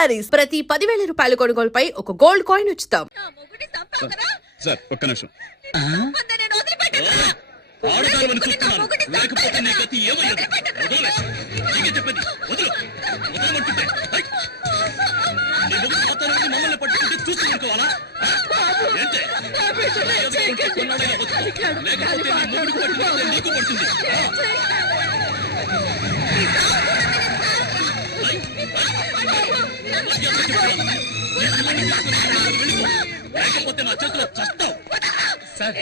శారీస్ ప్రతి 10,000 రూపాయల కొనుగోలుపై ఒక గోల్డ్ కాయిన్ ఉచితం. సార్ ఒక్క నిమిషం. ఆడదాని చూస్తున్నాను, లేకపోతే నీ గతి ఏమయ్యదు. నీకే చెప్పండి, వదలు వదలమంటుంటే నీ మొగుడు మాతానికి మమ్మల్ని పట్టుకుంటే చూస్తూ అనుకోవాలా? ఏంటే కొన్నాడైనా వద్దు, లేకపోతే నీ మొగుడు పట్టుకుంటే నీకు పడుతుంది. లేకపోతే నా చేతిలో చస్తావు. సార్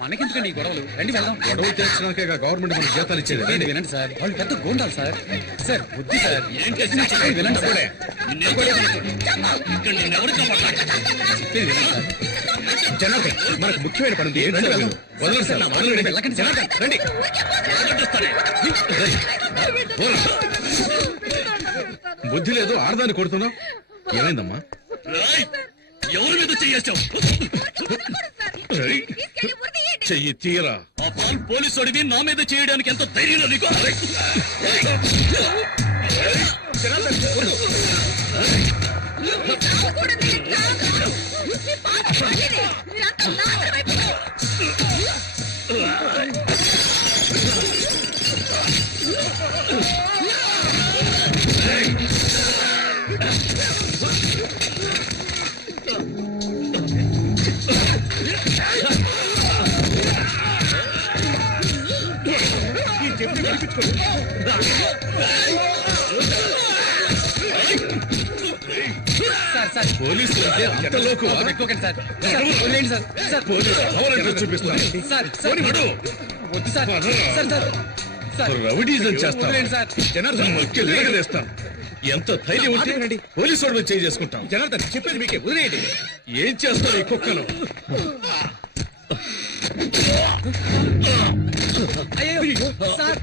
మనకెందుకండి ఈ గొడవలు? రండి వెళ్దాం. గొడవలు తెచ్చినాకే గవర్నమెంట్ మనకు జీతాలు ఇచ్చేది. వినండి సార్, వాళ్ళు పెద్ద గోండాలు సార్. సార్ బుద్ధి సార్. ఏం చేసినా వినండి సార్. జనార్దన్, మనకు ముఖ్యమైన పని ఉంది. వదలండి సార్, వెళ్ళకండి జనార్దన్, రండి. బుద్ధి లేదు, ఆడదాన్ని కొడుతున్నావు. ఏమైందమ్మా? ఎవరి మీద చెయ్యేశావు? చెయ్యి తీరా. ఆ పాల్ పోలీసు అడివి నా మీద చేయడానికి ఎంత ధైర్యం నీకు? సార్ పోలీసులు అంటే అంత లోకు సార్. సార్ పోలీసు చూపిస్తాను. వద్దు సార్. సార్ సార్ రౌడీజం చేస్తాను. జనార్దన్ మొక్కి నిలగదేస్తాం. ఎంత ధైర్యం ఉంటే పోలీసు వాడు చేంజ్ చేసుకుంటాం. జనార్దన్ చెప్పేది మీకే, వదిలేయండి. ఏం చేస్తావు ఈ కుక్కను? అయ్యో సార్.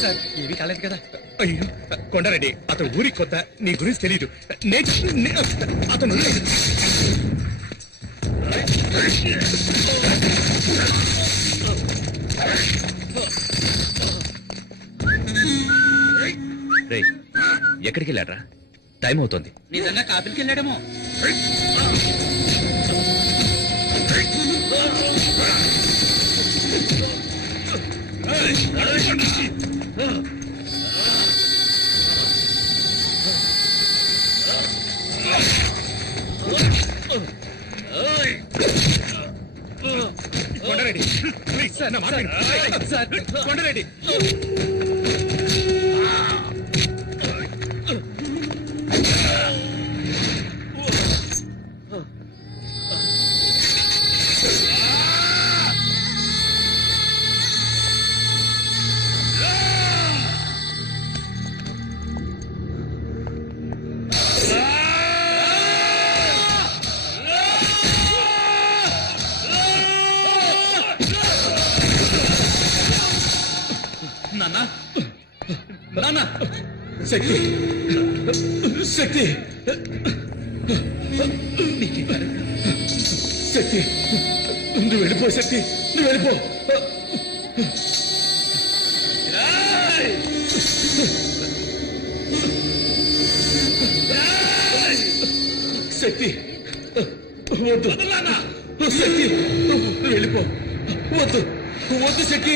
సార్ ఏమీ కాలేదు కదా? అయ్యో కొండారెడ్డి, అతను ఊరికి కొత్త, నీ గురించి తెలీదు. అతను ఎక్కడికి వెళ్ళాడ్రా? టైం అవుతుంది. నిజంగా కాపులకి వెళ్ళాడేమో. కొండారెడ్డి ప్లీజ్ సార్, నా మాట వినండి. సార్ కొండారెడ్డి నాన్న, శక్తి శక్తి శక్తి, నువ్వు వెళ్ళిపో. శక్తి నువ్వు వెళ్ళిపో. శక్తి వద్దు. శక్తి నువ్వు వెళ్ళిపో. వద్దు వద్దు శక్తి,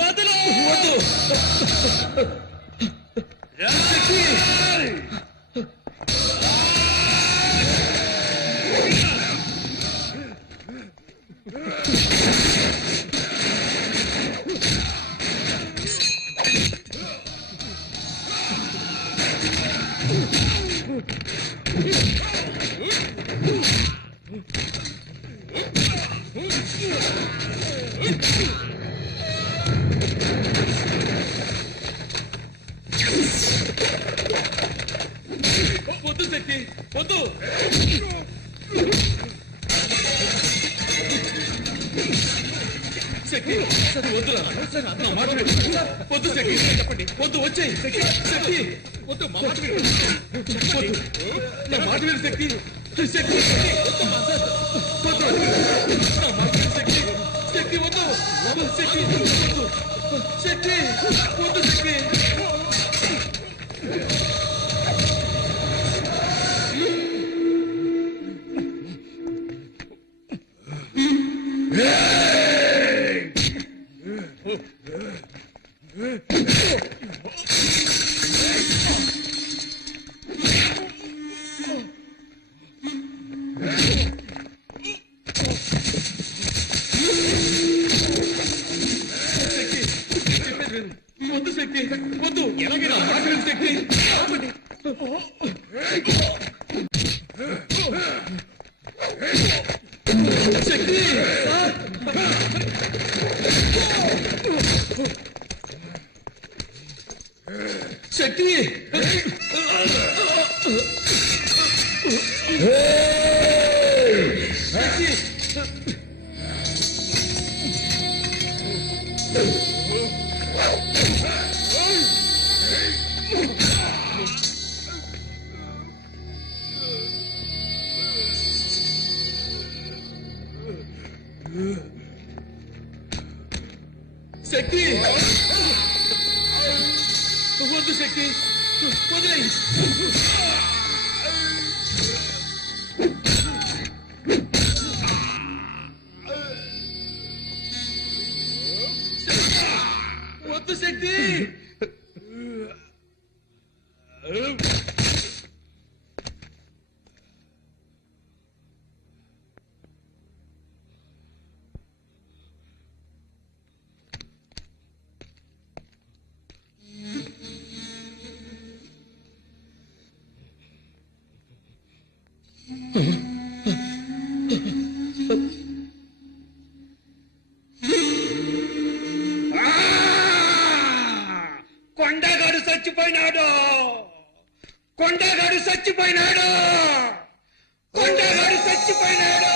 వద్దు. శక్తి వద్దు శక్తి, వద్దు. శక్తి వద్దురా నా మాట విను. వద్దు శక్తి చెప్పండి వద్దు వచ్చేయి శక్తి వద్దు మా మాట విను. వద్దు నా మాట విను శక్తి శక్తి వద్దు నా మాట విను శక్తి శక్తి వద్దు శక్తి వద్దు శక్తి వద్దు శక్తి వద్దు శక్తి వద్దు ఎలాగైనా మాట విను శక్తి ఆపండి. శక్తి శక్తి శక్తి శక్తి వద్దు శక్తి వదిలేయి వద్దు శక్తి కొండగాడు చచ్చిపోయినాడు కొండగాడు చచ్చిపోయినాడు కొండగాడు చచ్చిపోయినాడు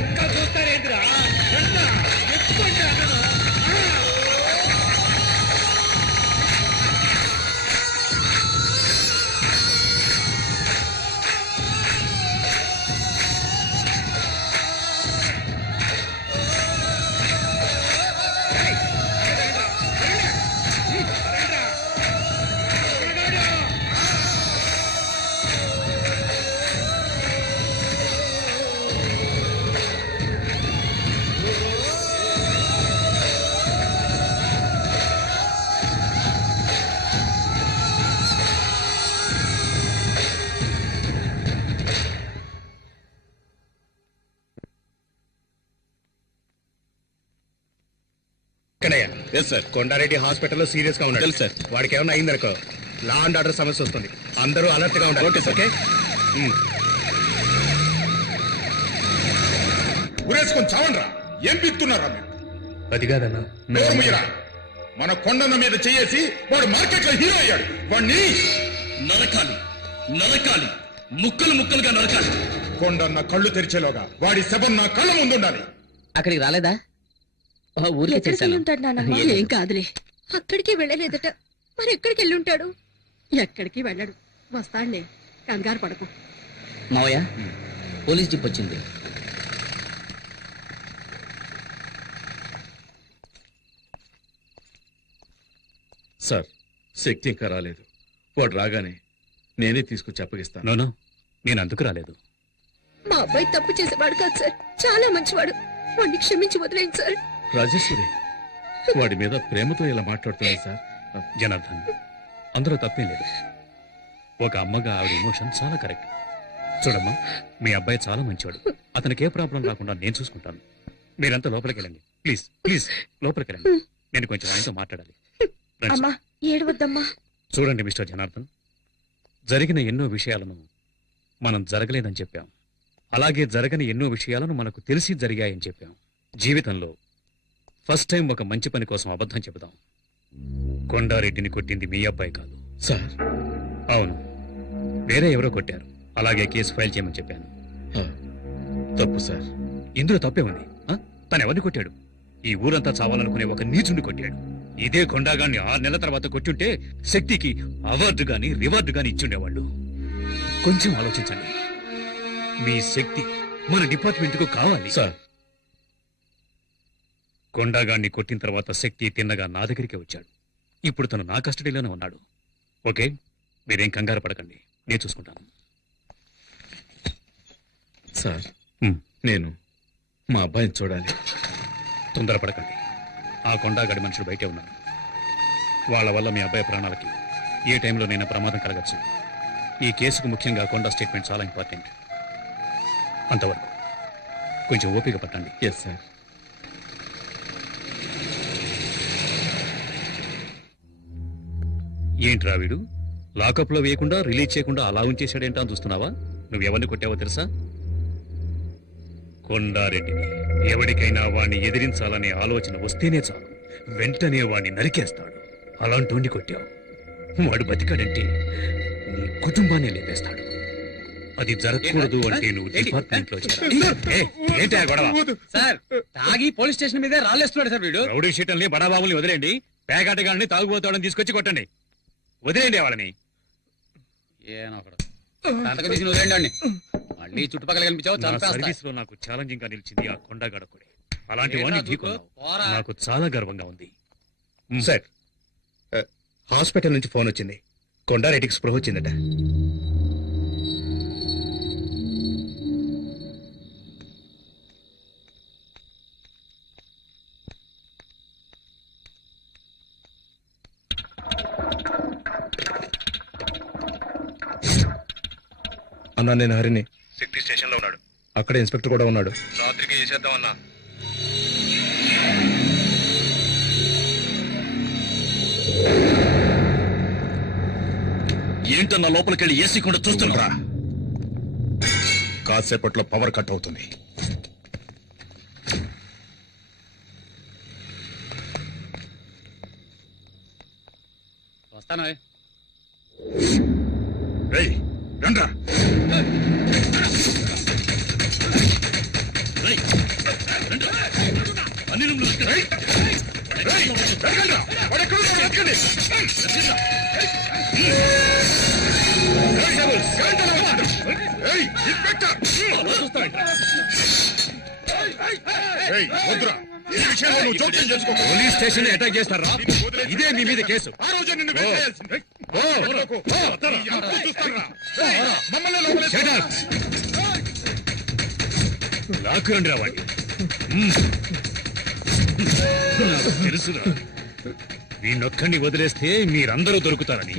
ఇంకా చూస్తారేంద్రా ఎత్తుకుంటా ఎస్ సార్ కొండారెడ్డి హాస్పిటల్లో సీరియస్ గా ఉన్నాడు. తెలుసు సార్. వాడికి ఏమైనా అయిందనుకో లా అండ్ ఆర్డర్ సమస్య వస్తుంది. అందరూ అలర్ట్ గా ఉండాలి. Okay sir. ఓకే ఉరేసుకొని చావండ్రా. ఏం పిత్తున్నారా మీరు? అది కాదన్నా. నోరు మీరా. మన కొండన్న మీద చేసి వాడు మార్కెట్ లో హీరో అయ్యాడు. వాడిని నరకాలి నరకాలి ముక్కలు ముక్కలుగా నరకాలి. కొండన్న కళ్ళు తెరిచేలోగా వాడి శవం నా కళ్ళ ముందు ఉండాలి. అక్కడికి రాలేదా? ఊరికే ఎక్కడికి చేశాను. ఉంటాడు నానమ్మ? ఏం కాదులే, అక్కడికి వెళ్ళలేదట. మరి ఎక్కడికి వెళ్ళి ఉంటాడు? ఎక్కడికి వెళ్ళడు, వస్తాడులే, కంగారు పడకు. మావయ్య, పోలీస్ జీప్ వచ్చింది. సార్ శక్తి ఇంకా రాలేదు. వాడు రాగానే నేనే తీసుకొచ్చి అప్పగిస్తాను. నోను, నేను అందుకు రాలేదు. మా అబ్బాయి తప్పు చేసేవాడు కాదు సార్, చాలా మంచివాడు. వాడిని క్షమించి వదిలేండి సార్. రాజేశ్వరి వాడి మీద ప్రేమతో ఇలా మాట్లాడుతుంది సార్. జనార్దన్, అందులో తప్పేం లేదు. ఒక అమ్మగా ఆవిడ ఎమోషన్ చాలా కరెక్ట్. చూడమ్మా, మీ అబ్బాయి చాలా మంచివాడు. అతనికి ఏ ప్రాబ్లం రాకుండా నేను చూసుకుంటాను. మీరంతా లోపలికి వెళ్ళండి. ప్లీజ్ ప్లీజ్ లోపలికి వెళ్ళండి. నేను కొంచెం ఆయనతో మాట్లాడాలి. రండి. అమ్మా ఏడవద్దమ్మా. చూడండి మిస్టర్ జనార్దన్, జరిగిన ఎన్నో విషయాలను మనం జరగలేదని చెప్పాం. అలాగే జరగని ఎన్నో విషయాలను మనకు తెలిసి జరిగాయని చెప్పాం. జీవితంలో ఫస్ట్ టైం ఒక మంచి పని కోసం అబద్ధం చెబుదాం. కొండారెడ్డిని కొట్టింది మీ అబ్బాయి కాదు. సార్ అవును, వేరే ఎవరో కొట్టారు. అలాగే కేసు ఫైల్ చేయమని చెప్పాను. ఆ, తప్పు సార్. ఇందులో తప్పేముంది? తను ఎవరిని కొట్టాడు? ఈ ఊరంతా చావాలనుకునే ఒక నీచుండి కొట్టాడు. ఇదే కొండాగాన్ని 6 నెలల తర్వాత కొట్టుంటే శక్తికి అవార్డు గాని రివార్డు గాని ఇచ్చుండేవాళ్ళు. కొంచెం ఆలోచించండి. మీ శక్తి మన డిపార్ట్మెంట్ కు కావాలి. సార్ కొండాగాన్ని కొట్టిన తర్వాత శక్తి తిన్నగా నా దగ్గరికి వచ్చాడు. ఇప్పుడు తను నా కస్టడీలోనే ఉన్నాడు. ఓకే, మీరేం కంగారు పడకండి, నేను చూసుకుంటాను. సార్ హ్మ్. నేను మా అబ్బాయిని చూడాలి. తొందరపడకండి. ఆ కొండాగడి మనుషులు బయటే ఉన్నారు. వాళ్ళ వల్ల మీ అబ్బాయి ప్రాణాలకి ఏ టైంలోనైనా ప్రమాదం కలగచ్చు. ఈ కేసుకు ముఖ్యంగా కొండ స్టేట్మెంట్ చాలా ఇంపార్టెంట్. అంతవరకు కొంచెం ఓపిక పట్టండి. Yes sir. ఏంట్రా వీడు లాకప్ లో వేయకుండా రిలీజ్ చేయకుండా అలా ఉంచేశాడేంటా అని చూస్తున్నావా? నువ్వెవరిని కొట్టావో తెలుసా? కొండారెడ్డిని. ఎవరికైనా వాణ్ణి ఎదిరించాలనే ఆలోచన వస్తేనే చాలు, వెంటనే వాణ్ణి నరికేస్తాడు. అలాంటి కొట్టావు. వాడు బతికాడంటే నీ కుటుంబాన్ని లేపేస్తాడు. అది జరగకూడదు అంటే నువ్వు డిపార్ట్మెంట్ లో ఏంటా గొడవ? సార్ తాగి పోలీస్ స్టేషన్ మీదే రాళ్ళేస్తున్నాడు సార్ వీడు. రౌడీ షీటల్ని బడాబాబుల్ని వదిలేండి. పేకాటగాళ్ళని తాగుబోతాడని తీసుకొచ్చి కొట్టండి. వదిలేండి వాళ్ళని. మళ్ళీ చుట్టుపక్కల కనిపించావు. సర్వీస్ లో నాకు ఛాలెంజింగ్ గా నిలిచింది ఆ కొండగడకుడే. అలాంటి వాడిని ఢీకొన్నావు. నాకు చాలా గర్వంగా ఉంది. సార్, హాస్పిటల్ నుంచి ఫోన్ వచ్చింది. కొండారెడ్డికి స్పృహ వచ్చిందట. అన్నా, నేను హరిని. శక్తి స్టేషన్ లో ఉన్నాడు. అక్కడ ఇన్స్పెక్టర్ కూడా ఉన్నాడు. రాత్రికి చేసేద్దామన్నా. ఏంటన్నా లోపలికెళ్ళి ఏసీ కూడా చూస్తున్నా? కాసేపట్లో పవర్ కట్ అవుతుంది. వస్తాను. రేయ్, రండ్రా. అన్ని రూమ్లు రేయ్, వెతకండ్రా. వాడు ఎక్కడున్నాడో వెతకండి. రేయ్, ఇన్స్పెక్టర్. రేయ్, వద్దురా. ఈ విషయంలో నువ్వు జోక్యం చేసుకోకు. పోలీస్ స్టేషన్ అటాక్ చేస్తారా? ఇదే మీ మీద కేసు. ఆ రోజే నిన్ను వేసేయాల్సింది. వదలకు. ఈ అంతు చూస్తానురా. రేయ్, మమ్మల్ని లోపలేసుకో. లాక్కురండి రా వాడిని. నాకు తెలుసురా, వీణొక్కడిని వదిలేస్తే మీరందరూ దొరుకుతారని.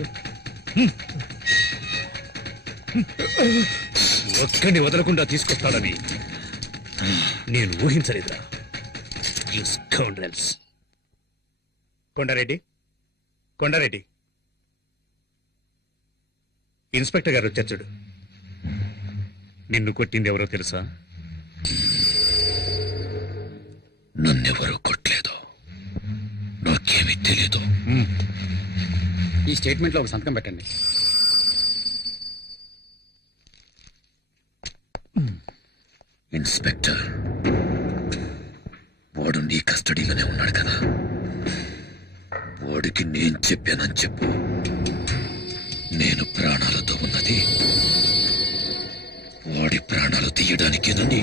ఒక్కడిని వదలకుండా తీసుకొస్తాడని నేను ఊహించలేదురా. You scoundrels. Kondareddy, Kondareddy, inspector గారు వచ్చారు చూడు. నిన్ను కొట్టింది ఎవరో తెలుసా? నన్నెవరూ కొట్టలేదు. నాకేమీ తెలీదు. ఈ స్టేట్మెంట్ లో ఒక సంతకం పెట్టండి. ఇన్స్పెక్టర్, వాడు నీ కస్టడీలోనే ఉన్నాడు కదా. వాడికి నేను చెప్పానని చెప్పు. నేను ప్రాణాలతో ఉన్నది వాడి ప్రాణాలు తీయడానికేనని.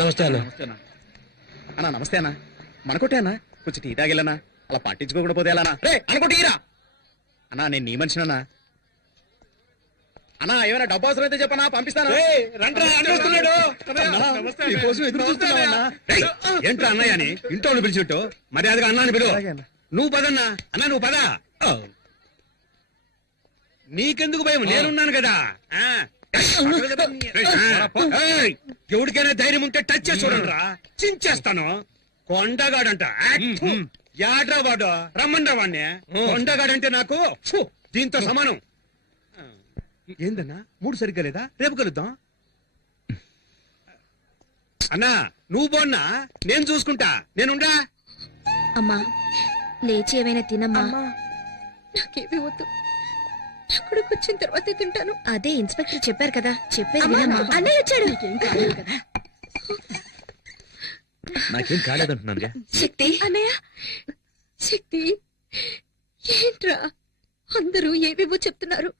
నమస్తే అన్న. అన్నా నమస్తే అన్నా. మనకొట్టే అన్నా, కొంచెం టీ తాగిల్లనా? అలా పట్టించుకోకుండా పోతే ఎలా రే అనుకుంటీరా అన్నా? నేను నీ మనిషినన్నా. అన్నా ఏమైనా డబ్బు అవసరం అయితే చెప్పనా, పంపిస్తాను. ఏంట్రా అన్నయ్య అని ఇంట్లో పిలిచిట్టు మర్యాదగా అన్నాని పిలువ. నువ్వు పదన్నా. అన్నా నువ్వు పద. నీకెందుకు భయం? నేనున్నాను కదా. ఎవరికైనా ధైర్యం ఉంటే టచ్ చేసి చూడండి రా, చించేస్తాను. కొండగాడంట. యాడ్రా వాడు, రమ్మండ్రా వాడిని. కొండగాడంటే నాకు దీంతో సమానం ఏందన్నా మూడు సరిగ్గా లేదా రేపు కలుద్దాం అన్నా నువ్వు పోన్నా నేను చూసుకుంటా నేనుండా అమ్మా లేచి ఏమైనా తినమ్మా. నాకేమీ వద్దు, అక్కడికి వచ్చిన తర్వాత తింటాను. అదే ఇన్స్పెక్టర్ చెప్పారు కదా, చెప్పేది వినమ్మా. అన్నయ్య వచ్చాడు. నీకేం కాలేదు కదా. నాకేం కాలేదంటున్నానుగా. శక్తి అన్నయ్య, శక్తి ఏంట్రా అందరూ ఏవేవో చెప్తున్నారు.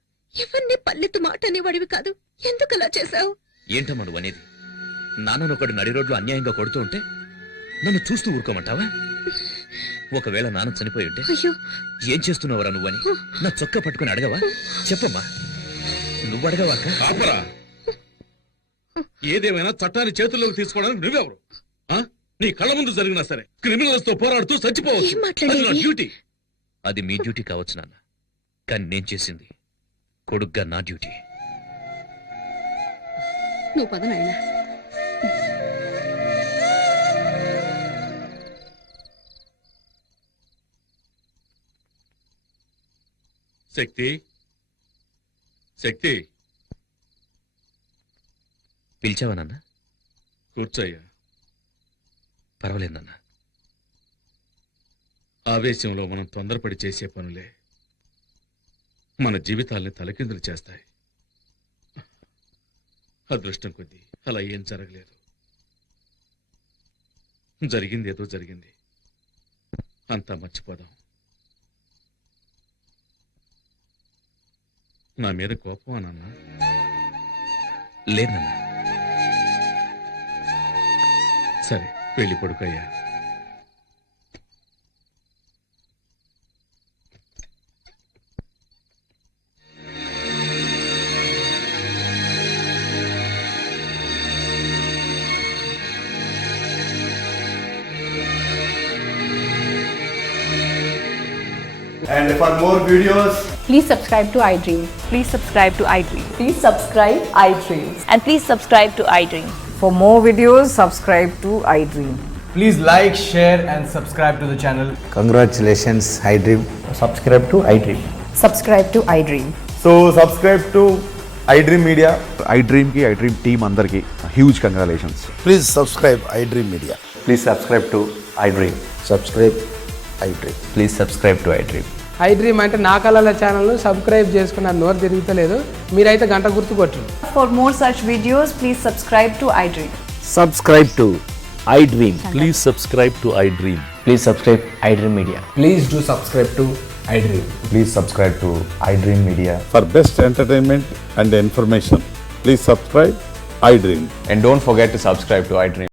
ఎవరిని పల్లెత్తు మాట అనేవాడివి కాదు, ఎందుకు అలా చేశావు? ఏంటమ్మా నువ్వు అనేది? నాన్నను ఒకడు నడి రోడ్లు అన్యాయంగా కొడుతూ ఉంటే నన్ను చూస్తూ ఊరుకోమంటావా? ఒకవేళ నాన్న చనిపోయి ఉంటే అయ్యో, ఏం చేస్తున్నావురా నువ్వని నా చొక్కా పట్టుకుని అడగవా? చెప్పమ్మా, నువ్వు అడగవా అక్క? ఆపరా. ఏదేమైనా చట్టాన్ని చేతుల్లోకి తీసుకోవడానికి నువ్వెవరు? ఆ? నీ కళ్ళ ముందు జరిగినా సరే క్రిమినల్స్ తో పోరాడుతూ చచ్చిపోవచ్చు. ఏం మాట్లాడేది? అది నా డ్యూటీ. అది మీ డ్యూటీ కావచ్చు నాన్న, కానీ నేను చేసింది కొడుగ్గా నా డ్యూటీ. నువ్వు పద నాయనా. శక్తి, శక్తి, పిలిచావా నాన్న? కూర్చోయ్యా. పర్వాలేదు నాన్న. ఆవేశంలో మనం తొందరపడి చేసే పనులే మన జీవితాల్ని తలకిందులు చేస్తాయి. అదృష్టం కొద్దీ అలా ఏం జరగలేదు. జరిగింది ఏదో జరిగింది, అంతా మర్చిపోదాం. నా మీద కోపమా నాన్న? లేదు నాన్న. సరే వెళ్ళి పడుకోయ్యా. And for more videos, Please subscribe to iDream. Please subscribe to iDream. Please subscribe iDream. And please subscribe to iDream. For more videos, subscribe to iDream. please like, share, and subscribe to the channel. Congratulations iDream. Subscribe to iDream. Subscribe to iDream. So subscribe to iDream Media. iDream ki iDream team andarki huge congratulations. Please subscribe iDream media. Please subscribe to iDream. Subscribe iDream. Please subscribe to iDream. iDream అంటే నా కళల ఛానల్ను subscribe చేసుకున్న నోరు తిరుగుతలేదు. మీరైతే గంట గుర్తు కొట్టండి. For more such videos, please subscribe to iDream. Subscribe to iDream. Please subscribe to iDream. Please subscribe iDream Media. Please do subscribe to iDream. Please subscribe to iDream Media. For best entertainment and information, please subscribe iDream. And don't forget to subscribe to iDream.